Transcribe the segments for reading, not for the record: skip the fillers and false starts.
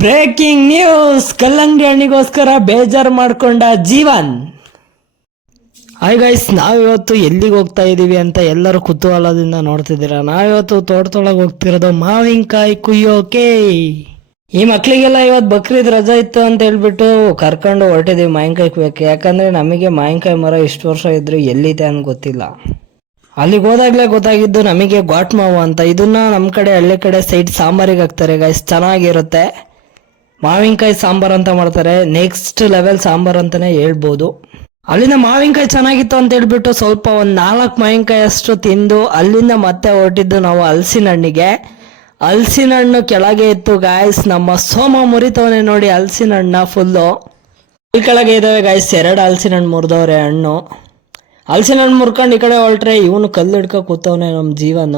Breaking news, ಕಲ್ಲಂಗಡಿ ಹಣ್ಣಿಗೋಸ್ಕರ ಬೇಜಾರು ಮಾಡ್ಕೊಂಡ ಜೀವನ್. ಹಾಯ್ ಗೈಸ್, ನಾವಿವತ್ತು ಎಲ್ಲಿಗೆ ಹೋಗ್ತಾ ಇದೀವಿ ಅಂತ ಎಲ್ಲರೂ ಕುತೂಹಲದಿಂದ ನೋಡ್ತಿದ್ದೀರಾ. ನಾವಿವತ್ತು ತೋಟದೊಳಗೆ ಹೋಗ್ತಿರೋದು ಮಾವಿನಕಾಯಿ ಕುಯ್ಯೋಕೆ. ಈ ಮಕ್ಳಿಗೆಲ್ಲ ಇವತ್ತು ಬಕ್ರೀದ್ ರಜಾ ಇತ್ತು ಅಂತ ಹೇಳ್ಬಿಟ್ಟು ಕರ್ಕೊಂಡು ಹೊರಟಿದೀವಿ ಮಾವಿನಕಾಯಿ ಕುಯ್ಯೋಕೆ. ಯಾಕಂದ್ರೆ ನಮಗೆ ಮಾವಿನಕಾಯಿ ಮರ ಇಷ್ಟು ವರ್ಷ ಇದ್ರು ಎಲ್ಲಿದೆ ಅಂತ ಗೊತ್ತಿಲ್ಲ. ಅಲ್ಲಿಗೆ ಹೋದಾಗ್ಲೇ ಗೊತ್ತಾಗಿದ್ದು ನಮಗೆ ಘಾಟ್ ಮಾವು ಅಂತ. ಇದನ್ನ ನಮ್ಮ ಕಡೆ ಹಳ್ಳಿ ಕಡೆ ಸೈಡ್ ಸಾಂಬಾರಿಗೆ ಹಾಕ್ತಾರೆ ಗೈಸ್, ಚೆನ್ನಾಗಿರುತ್ತೆ. ಮಾವಿನಕಾಯಿ ಸಾಂಬಾರ್ ಅಂತ ಮಾಡ್ತಾರೆ, ನೆಕ್ಸ್ಟ್ ಲೆವೆಲ್ ಸಾಂಬಾರ್ ಅಂತಾನೆ ಹೇಳ್ಬೋದು. ಅಲ್ಲಿಂದ ಮಾವಿನಕಾಯಿ ಚೆನ್ನಾಗಿತ್ತು ಅಂತ ಹೇಳ್ಬಿಟ್ಟು ಸ್ವಲ್ಪ ಒಂದು 4 ಮಾವಿನಕಾಯಿ ಅಷ್ಟು ತಿಂದು ಅಲ್ಲಿಂದ ಮತ್ತೆ ಹೊರಟಿದ್ದು ನಾವು ಹಲಸಿನ ಹಣ್ಣಿಗೆ. ಹಲಸಿನ ಹಣ್ಣು ಕೆಳಗೆ ಇತ್ತು ಗಾಯ್ಸ್, ನಮ್ಮ ಸೋಮ ಮುರಿತವನೆ ನೋಡಿ ಹಲಸಿನ ಹಣ್ಣ ಫುಲ್ಲು. ಅಲ್ಲಿ ಕೆಳಗೆ ಇದಾವೆ ಗಾಯ್ಸ್, 2 ಹಲಸಿನ ಹಣ್ಣು ಮುರಿದವ್ರೆ ಹಣ್ಣು. ಹಲಸಿನ ಹಣ್ಣು ಮುರ್ಕೊಂಡು ಈ ಕಡೆ ಹೊರಟ್ರೆ ಇವನು ಕಲ್ಲು ಹಿಡ್ಕೊ ಕೂತವನೆ ನಮ್ಮ ಜೀವನ.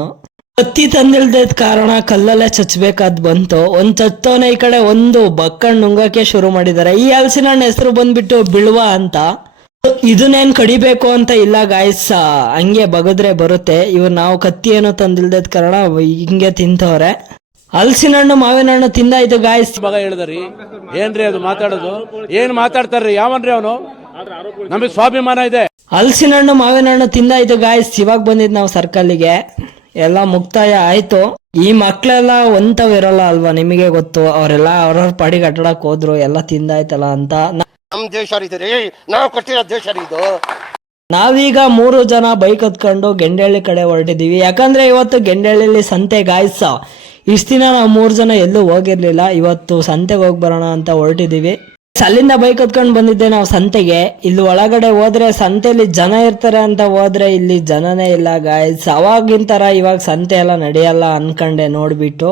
ಕತ್ತಿ ತಂದಿಲ್ದ ಕಾರಣ ಕಲ್ಲಲ್ಲೇ ಚಚ್ಚಬೇಕಾದ್ ಬಂತು. ಒಂದ್ ಚತ್ತವನೆ ಈ ಕಡೆ ಒಂದು ಬಕ್ಕಣ್ ನುಂಗಕ್ಕೆ ಶುರು ಮಾಡಿದ್ದಾರೆ. ಈ ಹಲಸಿನ ಹಣ್ಣು ಹೆಸರು ಬಂದ್ಬಿಟ್ಟು ಬಿಳುವ ಅಂತ. ಇದನ್ನೇನ್ ಕಡಿಬೇಕು ಅಂತ ಇಲ್ಲ ಗಾಯ್ಸ್, ಹಂಗೆ ಬಗದ್ರೆ ಬರುತ್ತೆ. ಇವ್ರು ನಾವು ಕತ್ತಿ ಏನೋ ತಂದಿಲ್ದ ಕಾರಣ ಹಿಂಗೆ ತಿಂತವ್ರೆ. ಹಲಸಿನ ಹಣ್ಣು ಮಾವಿನ ಹಣ್ಣು ತಿಂದಾಯ್ತು ಗಾಯ್ಸ್. ಮಗ ಹೇಳಿದ್ರಿ ಏನ್ರಿ ಅದು ಮಾತಾಡೋದು, ಏನ್ ಮಾತಾಡ್ತಾರ್ರಿ ಯಾವನ್ರಿ ಅವನು, ನಮಗೆ ಸ್ವಾಭಿಮಾನ ಇದೆ. ಹಲಸಿನ ಹಣ್ಣು ಮಾವಿನ ಹಣ್ಣು ತಿಂದಾಯ್ತು ಗಾಯ್ಸ್. ಇವಾಗ ಬಂದಿದ್ ನಾವು ಸರ್ಕಲ್ಗೆ, ಎಲ್ಲ ಮುಕ್ತಾಯ ಆಯ್ತು. ಈ ಮಕ್ಳೆಲ್ಲ ಒಂತವ್ ಇರಲ್ಲ ಅಲ್ವಾ, ನಿಮಗೆ ಗೊತ್ತು. ಅವರೆಲ್ಲ ಅವ್ರವ್ರ ಪಾಡಿಗೆ ಆಟಾಡಕ್ ಹೋದ್ರು, ಎಲ್ಲ ತಿಂದಾಯ್ತಲ್ಲ ಅಂತ. ನಮ್ ದೇಶ ನಾವು ಕಟ್ಟಿರೋ ದೇಶ ಇದು. ನಾವೀಗ 3 ಜನ ಬೈಕ್ ಹತ್ಕೊಂಡು ಗೆಂಡಹಳ್ಳಿ ಕಡೆ ಹೊರಟಿದೀವಿ. ಯಾಕಂದ್ರೆ ಇವತ್ತು ಗೆಂಡಹಳ್ಳಿಲಿ ಸಂತೆ ಗಾಯ್ಸ. ಇಷ್ಟ ದಿನ ನಾವು 3 ಜನ ಎಲ್ಲೂ ಹೋಗಿರ್ಲಿಲ್ಲ, ಇವತ್ತು ಸಂತೆಗೆ ಹೋಗಿ ಬರೋಣ ಅಂತ ಹೊರಟಿದೀವಿ. ಅಲ್ಲಿಂದ ಬೈಕ್ ಹತ್ಕೊಂಡು ಬಂದಿದ್ದೆ ನಾವು ಸಂತೆಗೆ. ಇಲ್ಲಿ ಒಳಗಡೆ ಹೋದ್ರೆ ಸಂತೆಯಲ್ಲಿ ಜನ ಇರ್ತಾರೆ ಅಂತ ಹೋದ್ರೆ ಇಲ್ಲಿ ಜನನೇ ಇಲ್ಲ ಗಾಯ್ಸ್. ಅವಾಗಿನ ತರ ಇವಾಗ ಸಂತೆ ಎಲ್ಲ ನಡೆಯಲ್ಲ ಅನ್ಕಂಡೆ ನೋಡ್ಬಿಟ್ಟು.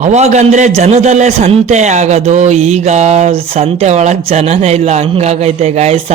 ಅವಾಗಂದ್ರೆ ಜನದಲ್ಲೇ ಸಂತೆ ಆಗೋದು, ಈಗ ಸಂತೆ ಒಳಗ್ ಜನನೇ ಇಲ್ಲ, ಹಂಗಾಗೈತೆ ಗಾಯ್ಸ್.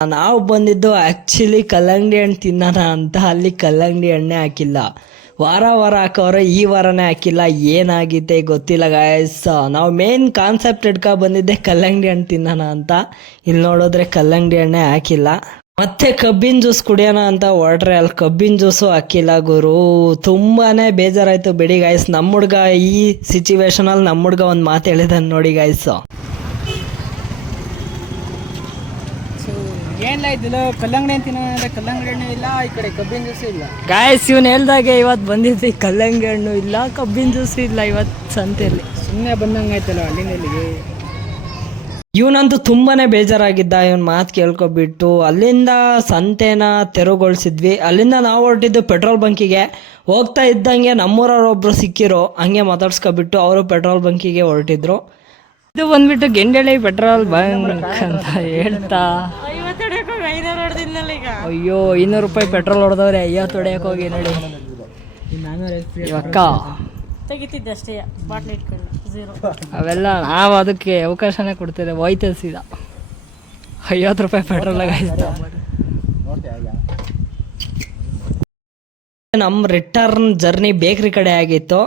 ನಾವು ಬಂದಿದ್ದು ಆಕ್ಚುಲಿ ಕಲ್ಲಂಗಡಿ ಹಣ್ಣು ತಿನ್ನೋಣ ಅಂತ. ಅಲ್ಲಿ ಕಲ್ಲಂಗಡಿ ಹಣ್ಣೆ ಹಾಕಿಲ್ಲ, ವಾರ ಹಾಕವ್ರೆ, ಈ ವಾರನೇ ಹಾಕಿಲ್ಲ. ಏನಾಗಿದೆ ಗೊತ್ತಿಲ್ಲ ಗಾಯ್ಸ್. ನಾವು ಮೇನ್ ಕಾನ್ಸೆಪ್ಟ್ ಹಿಡ್ಕೊ ಬಂದಿದ್ದೆ ಕಲ್ಲಂಗಡಿ ಹಣ್ಣು ತಿನ್ನೋಣ ಅಂತ. ಇಲ್ಲಿ ನೋಡಿದ್ರೆ ಕಲ್ಲಂಗಡಿ ಹಣ್ಣೆ ಹಾಕಿಲ್ಲ. ಮತ್ತೆ ಕಬ್ಬಿನ ಜ್ಯೂಸ್ ಕುಡಿಯೋಣ ಅಂತ ಹೊರಟ್ರೆ ಅಲ್ಲಿ ಕಬ್ಬಿನ ಜ್ಯೂಸು ಹಾಕಿಲ್ಲ ಗುರು. ತುಂಬಾನೇ ಬೇಜಾರಾಯ್ತು ಬಿಡಿ ಗಾಯ್ಸ್. ನಮ್ಮ ಹುಡ್ಗ ಈ ಸಿಚುವೇಶನ್ ಅಲ್ಲಿ ನಮ್ಮ ಹುಡ್ಗ ಒಂದು ಮಾತು ಹೇಳಿದಾನೆ ನೋಡಿ ಗಾಯ್ಸ್. ಏನಿಲ್ಲ, ಇದಿಲ್ಲ ಕಲ್ಲಂಗಡಿ ಅಂತಿನ, ಕಲ್ಲಂಗಡಿ ಹಣ್ಣು ಇಲ್ಲ, ಈ ಕಡೆ ಕಬ್ಬಿನ ಜ್ಯೂಸು ಇಲ್ಲ ಗಾಯ್ಸ್. ಇವನು ಹೇಳ್ದಾಗೆ ಇವತ್ತು ಬಂದಿದ್ವಿ, ಕಲ್ಲಂಗಡಿ ಹಣ್ಣು ಇಲ್ಲ, ಕಬ್ಬಿನ ಜ್ಯೂಸು ಇಲ್ಲ ಇವತ್ತು ಸಂತೆಯಲ್ಲಿ. ಸುಮ್ಮನೆ ಬಂದಂಗಾಯ್ತಲ್ಲ ಅಲ್ಲಿಂದ ಇಲ್ಲಿಗೆ. ಇವನಂತೂ ತುಂಬಾನೇ ಬೇಜಾರಾಗಿದ್ದ. ಇವನ್ ಮಾತು ಕೇಳ್ಕೊಬಿಟ್ಟು ಅಲ್ಲಿಂದ ಸಂತೆನ ತೆರವುಗೊಳಿಸಿದ್ವಿ. ಅಲ್ಲಿಂದ ನಾವು ಹೊರಟಿದ್ದು ಪೆಟ್ರೋಲ್ ಬಂಕಿಗೆ. ಹೋಗ್ತಾ ಇದ್ದಂಗೆ ನಮ್ಮೂರವ್ರೊಬ್ರು ಸಿಕ್ಕಿರೋ, ಹಂಗೆ ಮಾತಾಡ್ಸ್ಕೊಬಿಟ್ಟು ಅವರು ಪೆಟ್ರೋಲ್ ಬಂಕಿಗೆ ಹೊರಟಿದ್ರು. ಇದು ಬಂದ್ಬಿಟ್ಟು ಗೆಂಡಹಳ್ಳಿ ಪೆಟ್ರೋಲ್ ಬಂಕ್ ಅಂತ ಹೇಳ್ತಾ, ಅಯ್ಯೋ 200 ರೂಪಾಯಿ ಪೆಟ್ರೋಲ್ ಹೊಡೆದವ್ರೆ. 50 ಹೊಡೆಯಕ್ಕೆ ಹೋಗಿ ನೋಡಿ ಅಕ್ಕ ತೆಗಿತಿದ್ದೆ ಅಷ್ಟೇ, ಬಾಟ್ಲಿ ಇಟ್ಕೊಂಡು 0. ಅವೆಲ್ಲ ನಾವು ಅದಕ್ಕೆ ಅವಕಾಶನೇ ಕೊಡ್ತಿದ್ದೆ. ಹೋಯ್ತದೆ ಸೀದಾ 50 ರೂಪಾಯಿ ಪೆಟ್ರೋಲ್ ಆಗಾಯ್ತು. ನಮ್ಮ ರಿಟರ್ನ್ ಜರ್ನಿ ಬೇಕ್ರಿ ಕಡೆ ಆಗಿತ್ತು.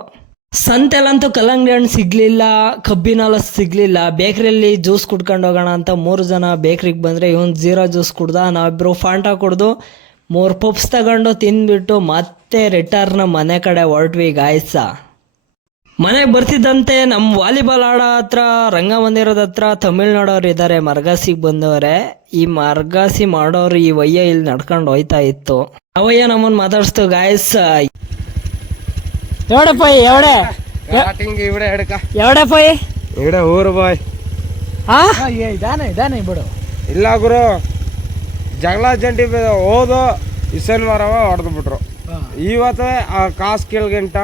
ಸಂತೆಲಂತೂ ಕಲ್ಲಂಗಡಿ ಹಣ್ಣು ಸಿಗ್ಲಿಲ್ಲ, ಕಬ್ಬಿನ ಸಿಗ್ಲಿಲ್ಲ. ಬೇಕ್ರಿಯಲ್ಲಿ ಜ್ಯೂಸ್ ಕುಡ್ಕೊಂಡು ಹೋಗೋಣ ಅಂತ 3 ಜನ ಬೇಕ್ರಿಗೆ ಬಂದರೆ ಇವನು 0 ಜ್ಯೂಸ್ ಕುಡ್ದ. ನಾವಿಬ್ರು ಫಾಂಟಾ ಕುಡ್ದು 3 ಪಪ್ಸ್ ತಗೊಂಡು ತಿಂದ್ಬಿಟ್ಟು ಮತ್ತೆ ರಿಟರ್ನ್ ಮನೆ ಕಡೆ ಹೊರಟ್ವಿ ಗಾಯ್ಸ. ಮನೆಗೆ ಬರ್ತಿದ್ದಂತೆ ನಮ್ಮ ವಾಲಿಬಾಲ್ ಆಡೋ ಹತ್ರ, ರಂಗಮಂದಿರದ ಹತ್ರ ತಮಿಳ್ನಾಡವ್ರು ಇದ್ದಾರೆ, ಮರ್ಗಾಸಿಗೆ ಬಂದವ್ರೆ. ಈ ಮರ್ಗಾಸಿ ಮಾಡೋರು ಈ ವಯ್ಯ ಇಲ್ಲಿ ನಡ್ಕೊಂಡು ಹೋಯ್ತಾ ಇತ್ತು. ಅವಯ್ಯ ನಮ್ಮನ್ನು ಮಾತಾಡಿಸ್ತು ಗಾಯ್ಸ್. ఎవడే ഇവിടെ എടുക്ക എവിടെ പോയി? ഇവിടെ ഊറ് പോയി ಇದಾನೆ ಬಿಡು. ಇಲ್ಲ ಗುರು, ಜಗಳ ಜಂಟಿ ಹೋದು ಇಸನ್ ಮಾರವ ಹೊಡೆದು ಬಿಟ್ರು. ಇವತ್ತೇ ಆ ಕಾಸು ಕೇಳ್ಗಂಟ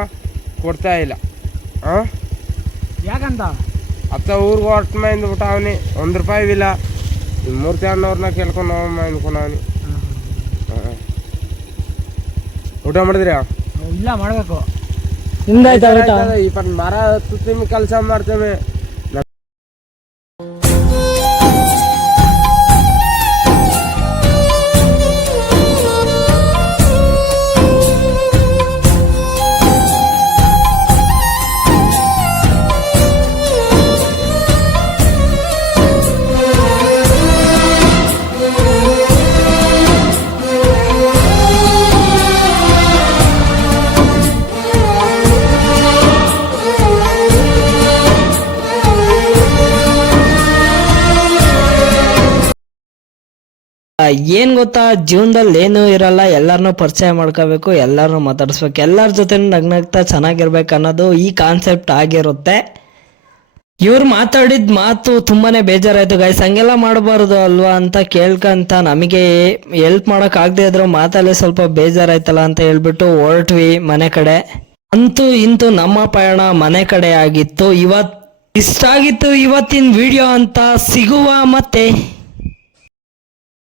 ಕೊಡ್ತಾ ಇಲ್ಲ. ಯಾಕಂತ ಅತ್ತ ಊರಿಗೆ ಹೊರಟ ಮೈಂದ್ ಬಿಟ್ಟ ಅವನಿ, 1 ರೂಪಾಯಿ ಇಲ್ಲ. ಈ ಮೂರ್ತಿ ಅಣ್ಣವ್ರನ್ನ ಕೇಳ್ಕೊಂಡು ಹೋಗಮ್ಮ ಅಂದ್ಕೊಂಡವನಿ. ಊಟ ಮಾಡಿದ್ರಿ? ಇಲ್ಲ, ಮಾಡ್ಬೇಕು. ಈ ಪಟ್ ಮರ ತುತ್ತಿಮಿ ಕೆಲಸ ಮಾಡ್ತೇವೆ. ಏನ್ ಗೊತ್ತಾ, ಜೀವನದಲ್ಲಿ ಏನು ಇರಲ್ಲ, ಎಲ್ಲಾರನ್ನೂ ಪರಿಚಯ ಮಾಡ್ಕೋಬೇಕು, ಎಲ್ಲಾರನ್ನೂ ಮಾತಾಡಿಸ್ಬೇಕು, ಎಲ್ಲರ ಜೊತೆ ನಗ್ನಗ್ತಾ ಚೆನ್ನಾಗಿರ್ಬೇಕು ಅನ್ನೋದು ಈ ಕಾನ್ಸೆಪ್ಟ್ ಆಗಿರುತ್ತೆ. ಇವ್ರು ಮಾತಾಡಿದ ಮಾತು ತುಂಬಾನೇ ಬೇಜಾರಾಯ್ತು ಗೈಸ್. ಹಂಗೆಲ್ಲ ಮಾಡಬಾರ್ದು ಅಲ್ವಾ ಅಂತ ಕೇಳ್ಕಂತ ನಮಗೆ ಹೆಲ್ಪ್ ಮಾಡಕ್ ಆಗದೆ ಇದ್ರು ಮಾತಲ್ಲೇ ಸ್ವಲ್ಪ ಬೇಜಾರಾಯ್ತಲ್ಲ ಅಂತ ಹೇಳ್ಬಿಟ್ಟು ಹೊರಟ್ವಿ ಮನೆ ಕಡೆ. ಅಂತೂ ಇಂತೂ ನಮ್ಮ ಪಯಣ ಮನೆ ಕಡೆ ಆಗಿತ್ತು. ಇಷ್ಟ ಆಗಿತ್ತು ಇವತ್ತಿನ ವಿಡಿಯೋ ಅಂತ. ಸಿಗುವ ಮತ್ತೆ.